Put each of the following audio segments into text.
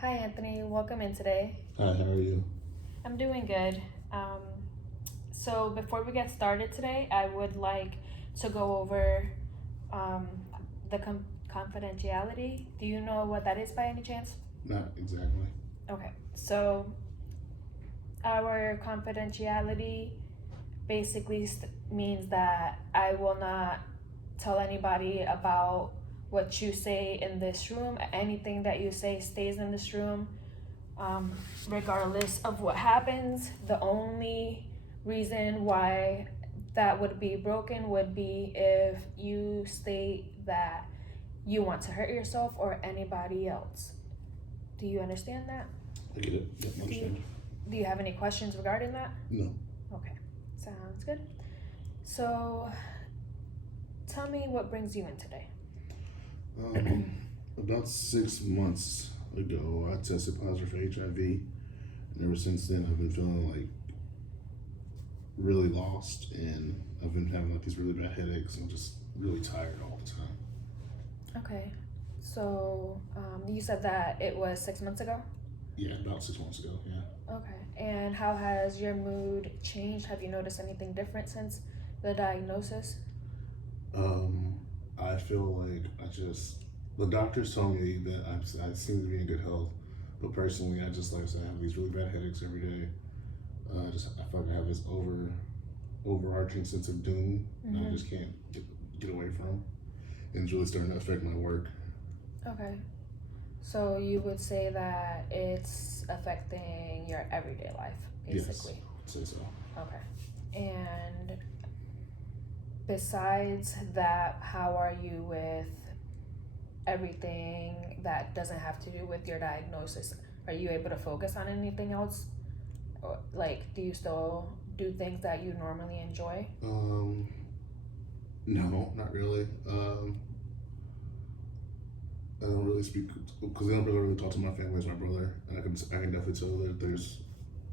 Hi, Anthony. Welcome in today. Hi, how are you? I'm doing good. Um, so, before we get started today, I would like to go over um, the confidentiality. Do you know what that is by any chance? Not exactly. Okay, so our confidentiality basically means that I will not tell anybody about what you say in this room. Anything that you say stays in this room, um, regardless of what happens. The only reason why that would be broken would be if you state that you want to hurt yourself or anybody else. Do you understand that? I get it. Yeah, I understand. Do you have any questions regarding that? No. Okay, sounds good. So, tell me what brings you in today. About 6 months ago, I tested positive for HIV, and ever since then, I've been feeling like really lost, and I've been having like these really bad headaches, and just really tired all the time. Okay, so you said that it was 6 months ago? Yeah, about 6 months ago. Yeah. Okay, and how has your mood changed? Have you noticed anything different since the diagnosis? Um, I feel like the doctors tell me that I seem to be in good health, but personally, I just like I said, I have these really bad headaches every day. I feel like I have this overarching sense of doom that I just can't get away from, and it's really starting to affect my work. Okay, so you would say that it's affecting your everyday life, basically? Yes, I would say so. Okay, and besides that, how are you with everything that doesn't have to do with your diagnosis? Are you able to focus on anything else? Or, like, do you still do things that you normally enjoy? No, not really. I don't really speak because the only person I really talk to my family is my brother, and I can definitely tell that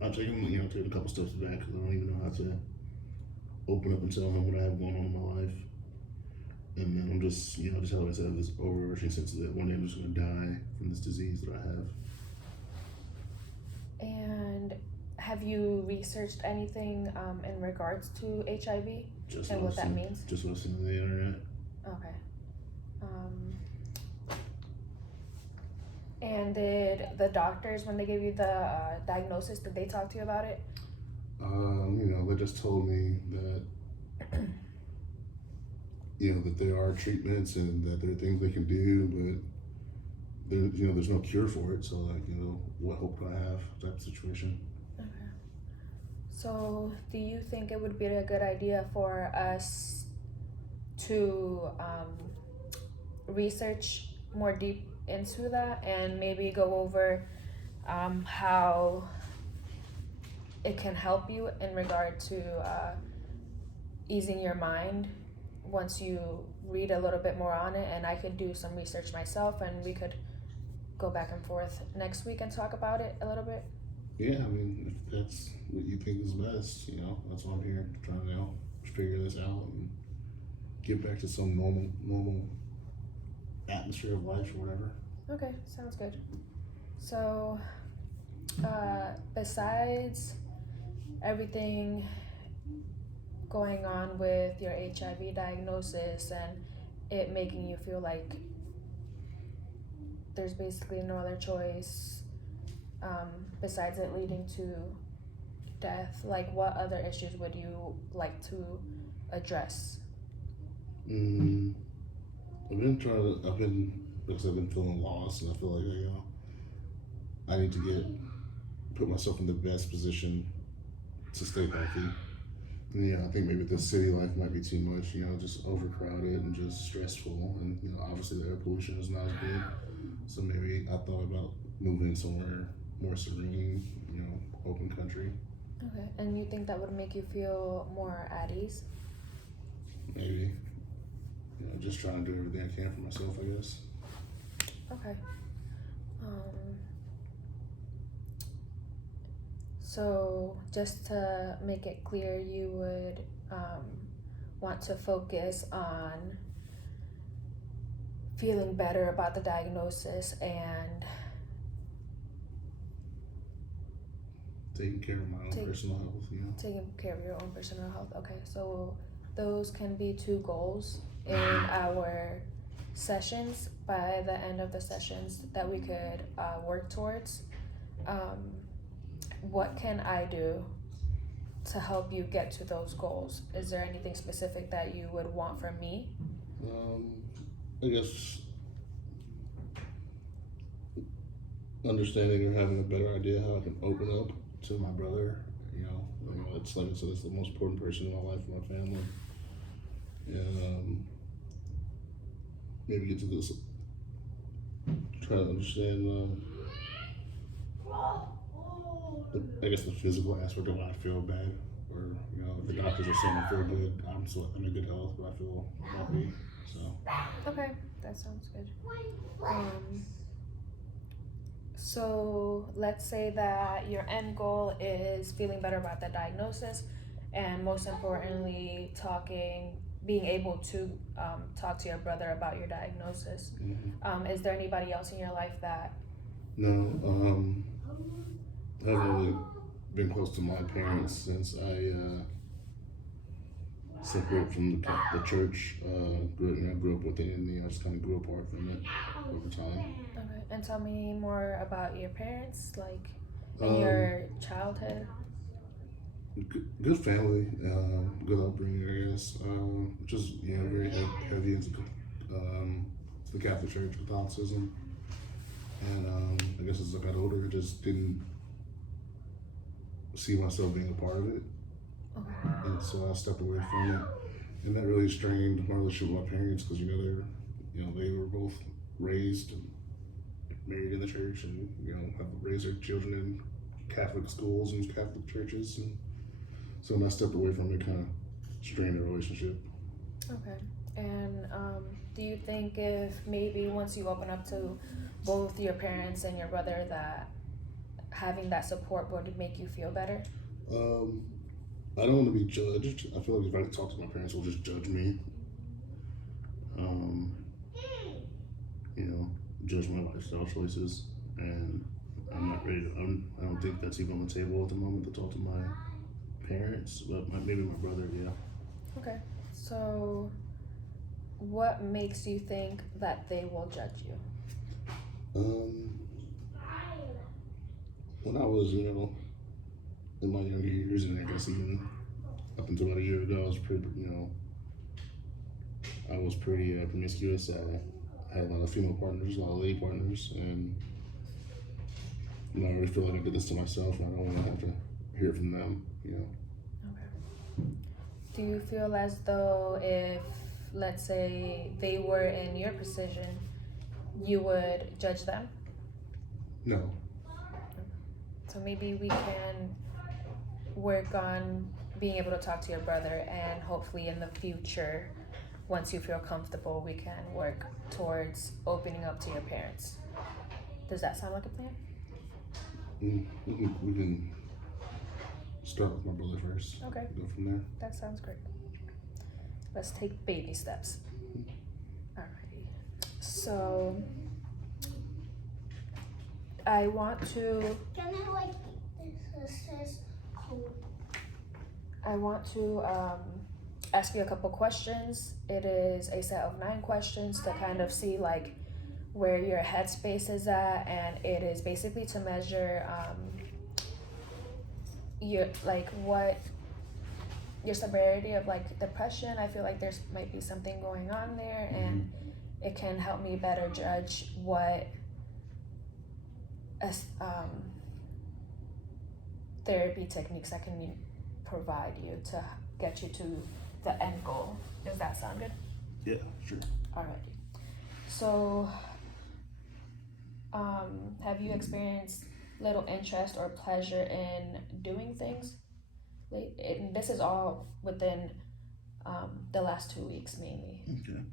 I'm taking a couple steps back because I don't even know how to open up and tell him what I have going on in my life. And then I'm just how I said, have this overarching sense that one day I'm just going to die from this disease that I have. And have you researched anything in regards to HIV and what that means? Just what I've seen on the internet. Okay. And did the doctors, when they gave you the diagnosis, did they talk to you about it? They just told me that that there are treatments and that there are things they can do, but there's no cure for it. So what hope do I have? Type of situation. Okay. So, do you think it would be a good idea for us to research more deep into that and maybe go over how it can help you in regard to easing your mind once you read a little bit more on it? And I could do some research myself, and we could go back and forth next week and talk about it a little bit. Yeah, I mean, if that's what you think is best, that's why I'm here, trying to figure this out and get back to some normal atmosphere of life or whatever. Okay, sounds good. So, besides everything going on with your HIV diagnosis and it making you feel like there's basically no other choice, besides it leading to death, like what other issues would you like to address? Because I've been feeling lost, and I feel like I need to put myself in the best position to stay healthy. And I think maybe the city life might be too much, just overcrowded and just stressful, and obviously the air pollution is not as good. So maybe I thought about moving somewhere more serene, open country. Okay, and you think that would make you feel more at ease? Maybe. Just trying to do everything I can for myself, I guess. Okay. So just to make it clear, you would want to focus on feeling better about the diagnosis and taking care of my own personal health, you know. Taking care of your own personal health. Okay, so those can be two goals in our sessions by the end of the sessions that we could work towards. What can I do to help you get to those goals? Is there anything specific that you would want from me? I guess understanding or having a better idea how I can open up to my brother. It's like I said, it's the most important person in my life, my family, and maybe get to this, try to understand. I guess the physical aspect of why I feel bad, or if the doctors are saying I feel good, I'm in good health, but I feel happy. So. Okay, that sounds good. So let's say that your end goal is feeling better about the diagnosis, and most importantly, being able to talk to your brother about your diagnosis. Mm-hmm. Is there anybody else in your life that? No, I haven't really been close to my parents since I separated from the church. Grew up with it, and I just kind of grew apart from it over time. Okay, and tell me more about your parents, like in your childhood. Good family, good upbringing, I guess. Just very heavy into the Catholic Church, Catholicism, and I guess as I got older, I just didn't see myself being a part of it, and so I stepped away from it, and that really strained my relationship with my parents because they were both raised and married in the church, and have raised their children in Catholic schools and Catholic churches, and so when I stepped away from it, kind of strained the relationship. Okay, and do you think if maybe once you open up to both your parents and your brother, that having that support would make you feel better? I don't want to be judged. I feel like if I talk to my parents, they'll just judge me. Judge my lifestyle choices, and I'm not ready to. I don't think that's even on the table at the moment to talk to my parents, but maybe my brother. Yeah. Okay, so what makes you think that they will judge you? When I was, in my younger years, and I guess even up until about a year ago, I was pretty promiscuous. I had a lot of female partners, a lot of lady partners, and I really feel like I did this to myself, and I don't want to have to hear from them. Okay. Do you feel as though if, let's say, they were in your position, you would judge them? No. So maybe we can work on being able to talk to your brother, and hopefully in the future, once you feel comfortable, we can work towards opening up to your parents. Does that sound like a plan? We can start with my brother first. Okay. Go from there. That sounds great. Let's take baby steps. Alrighty. So I want to. Can I like this cold? I want to ask you a couple questions. It is a set of 9 questions to kind of see like where your headspace is at, and it is basically to measure your severity of like depression. I feel like there's might be something going on there, and it can help me better judge what therapy techniques I can provide you to get you to the end goal. Does that sound good? Yeah, sure. Alrighty. So, have you experienced little interest or pleasure in doing things? This is all within the last 2 weeks mainly. Okay.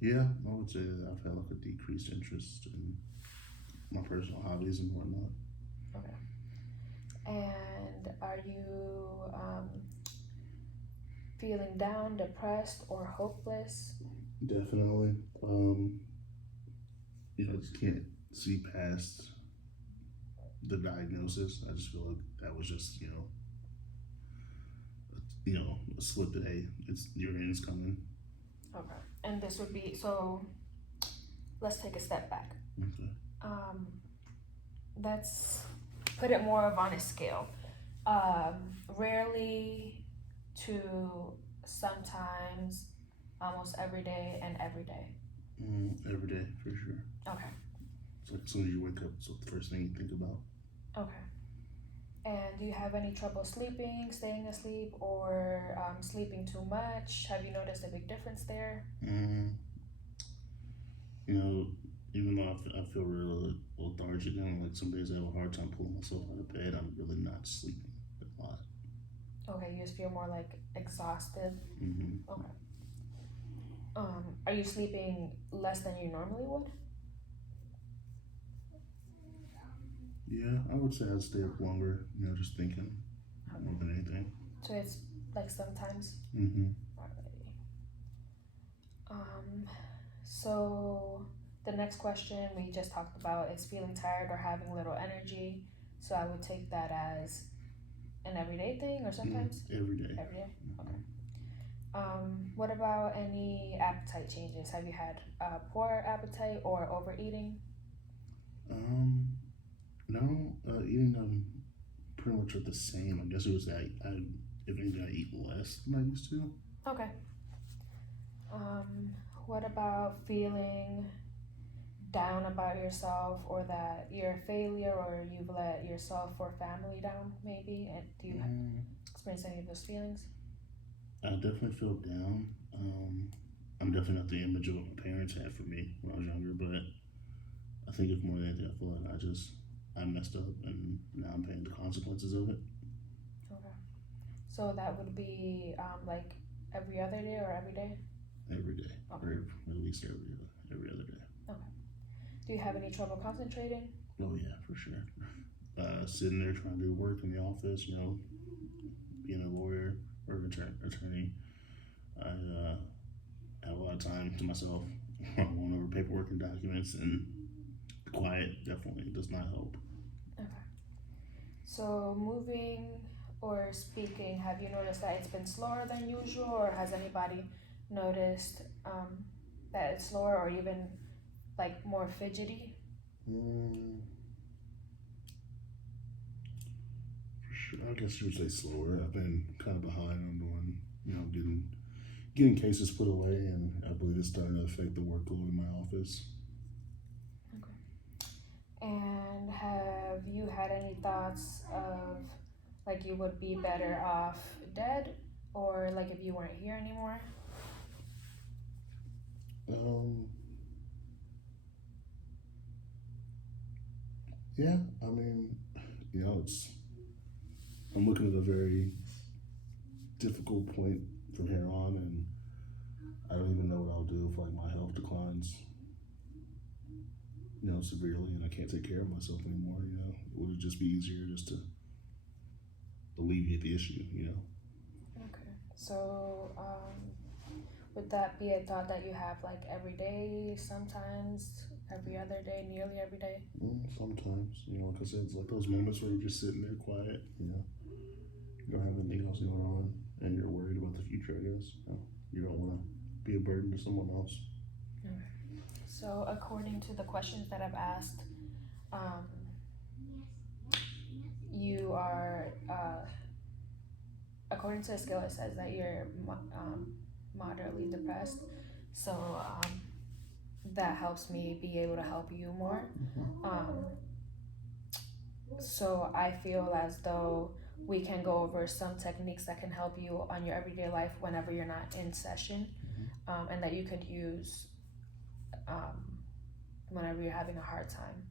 Yeah, I would say that I've had like a decreased interest in my personal hobbies and whatnot. Okay. And are you feeling down, depressed, or hopeless? Definitely. I just can't see past the diagnosis. I just feel like that was just a slip that, hey, it's your end's coming. Okay. And this would be, so let's take a step back. Okay. Let's put it more of on a scale. Rarely to sometimes, almost every day and every day. Every day for sure. Okay. So as soon as you wake up, it's the first thing you think about. Okay. And do you have any trouble sleeping, staying asleep, or sleeping too much? Have you noticed a big difference there? You know, even though I feel real lethargic and like some days I have a hard time pulling myself out of bed, I'm really not sleeping a lot. Okay, you just feel more like exhausted. Mm-hmm. Okay. Are you sleeping less than you normally would? Yeah, I would say I'd stay up longer, just thinking more than anything. So it's like sometimes. Mm-hmm. Alrighty. So the next question we just talked about is feeling tired or having little energy. So I would take that as an everyday thing or sometimes? Every day. Every day? Okay. What about any appetite changes? Have you had poor appetite or overeating? No, eating pretty much are the same. I guess it was that if anything, I eat less than I used to. Okay. What about feeling down about yourself or that you're a failure or you've let yourself or family down maybe? And do you experience any of those feelings? I definitely feel down. I'm definitely not the image of what my parents had for me when I was younger, but I think if more than anything, I feel like I messed up and now I'm paying the consequences of it. Okay. So that would be like every other day or every day? Every day, okay. or at least every other day. Okay. Do you have any trouble concentrating? Oh yeah, for sure. Sitting there trying to do work in the office, being a lawyer or attorney, I have a lot of time to myself, going over paperwork and documents, and quiet definitely does not help. Okay. So moving or speaking, have you noticed that it's been slower than usual, or has anybody noticed that it's slower or even like more fidgety? For sure, I guess you would say slower. I've been kind of behind on doing, getting cases put away, and I believe it's starting to affect the workload in my office. And have you had any thoughts of like you would be better off dead or like if you weren't here anymore? Yeah, I mean, I'm looking at a very difficult point from here on, and I don't even know what I'll do if like my health declines, severely, and I can't take care of myself anymore. Would it just be easier just to alleviate the issue? Okay. So would that be a thought that you have like every day, sometimes every other day, nearly every day? Sometimes, like I said, it's like those moments where you're just sitting there quiet, you don't have anything else going on, and you're worried about the future, I guess. You don't want to be a burden to someone else. Okay. So according to the questions that I've asked, you are, according to the scale, it says that you're moderately depressed. So that helps me be able to help you more. So I feel as though we can go over some techniques that can help you on your everyday life whenever you're not in session, and that you could use whenever you're having a hard time.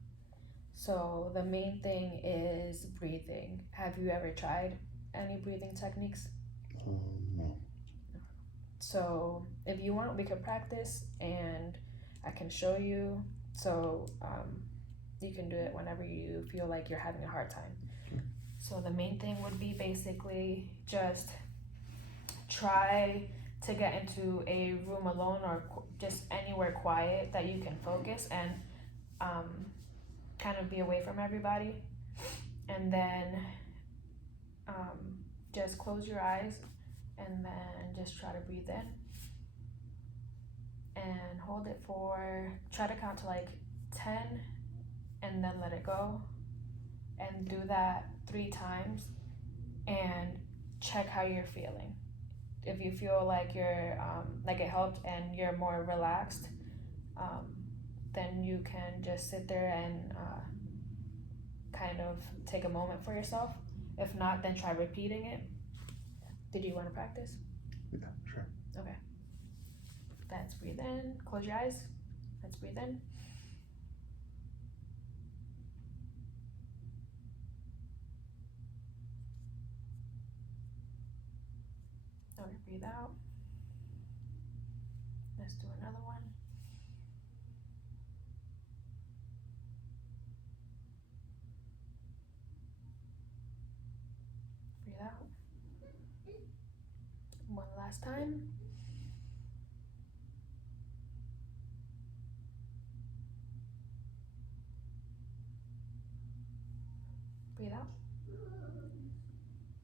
So the main thing is breathing. Have you ever tried any breathing techniques? No. So if you want, we could practice and I can show you. So you can do it whenever you feel like you're having a hard time. Sure. So the main thing would be basically just try to get into a room alone or just anywhere quiet that you can focus and kind of be away from everybody. and then just close your eyes and then just try to breathe in and hold it for, try to count to like 10 and then let it go, and do that 3 times and check how you're feeling. If you feel like you're like it helped and you're more relaxed, then you can just sit there and kind of take a moment for yourself. If not, then try repeating it. Did you want to practice? Yeah, sure. Okay. Let's breathe in. Close your eyes. Let's breathe in. Okay, breathe out. Let's do another one. Breathe out. One last time. Breathe out.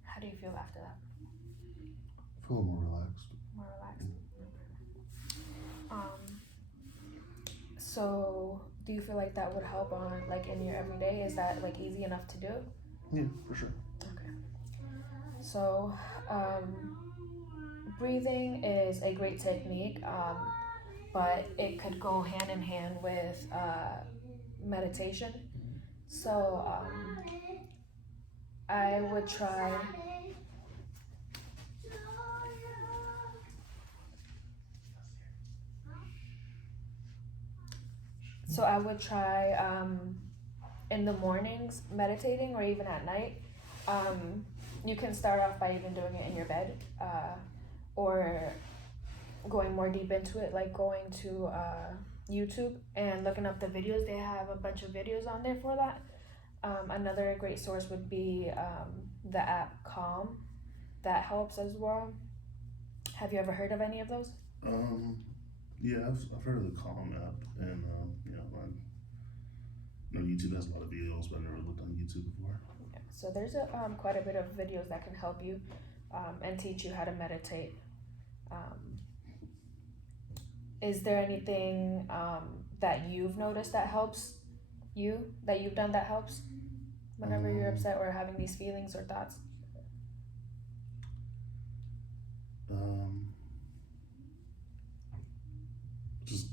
How do you feel after that? I feel more relaxed. More relaxed? So do you feel like that would help on like in your everyday? Is that like easy enough to do? Yeah, for sure. Okay. So breathing is a great technique, but it could go hand in hand with meditation. So I would try. So I would try in the mornings meditating, or even at night. You can start off by even doing it in your bed, or going more deep into it, like going to YouTube and looking up the videos. They have a bunch of videos on there for that. Another great source would be the app Calm. That helps as well. Have you ever heard of any of those? Yeah, I've heard of the Calm app, and I know YouTube has a lot of videos, but I never looked on YouTube before. Yeah. So there's quite a bit of videos that can help you and teach you how to meditate. Is there anything that you've noticed that helps you, that you've done that helps whenever you're upset or having these feelings or thoughts? Just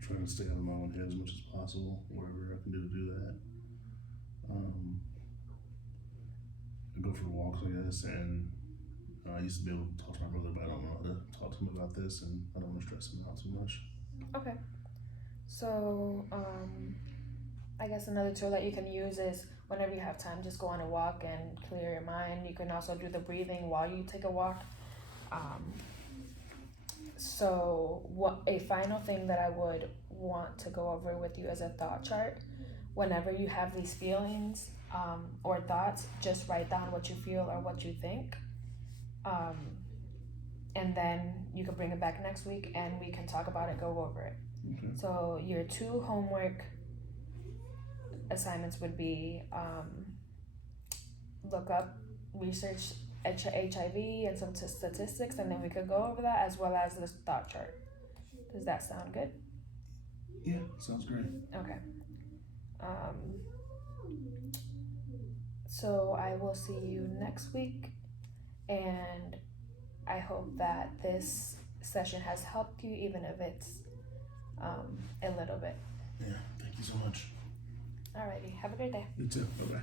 trying to stay out of my own head as much as possible, whatever I can do that. I go for walks, I guess, and I used to be able to talk to my brother, but I don't know how to talk to him about this, and I don't want to stress him out too much. Okay. So, I guess another tool that you can use is whenever you have time, just go on a walk and clear your mind. You can also do the breathing while you take a walk. So, a final thing that I would want to go over with you as a thought chart. Whenever you have these feelings or thoughts, just write down what you feel or what you think. And then you can bring it back next week and we can talk about it, go over it. Okay. So your 2 homework assignments would be look up, research HIV and some statistics, and then we could go over that as well as this thought chart. Does that sound good? Yeah, sounds great. Okay. So I will see you next week, and I hope that this session has helped you, even if it's a little bit. Yeah, thank you so much. Alrighty, have a great day. You too. Bye-bye.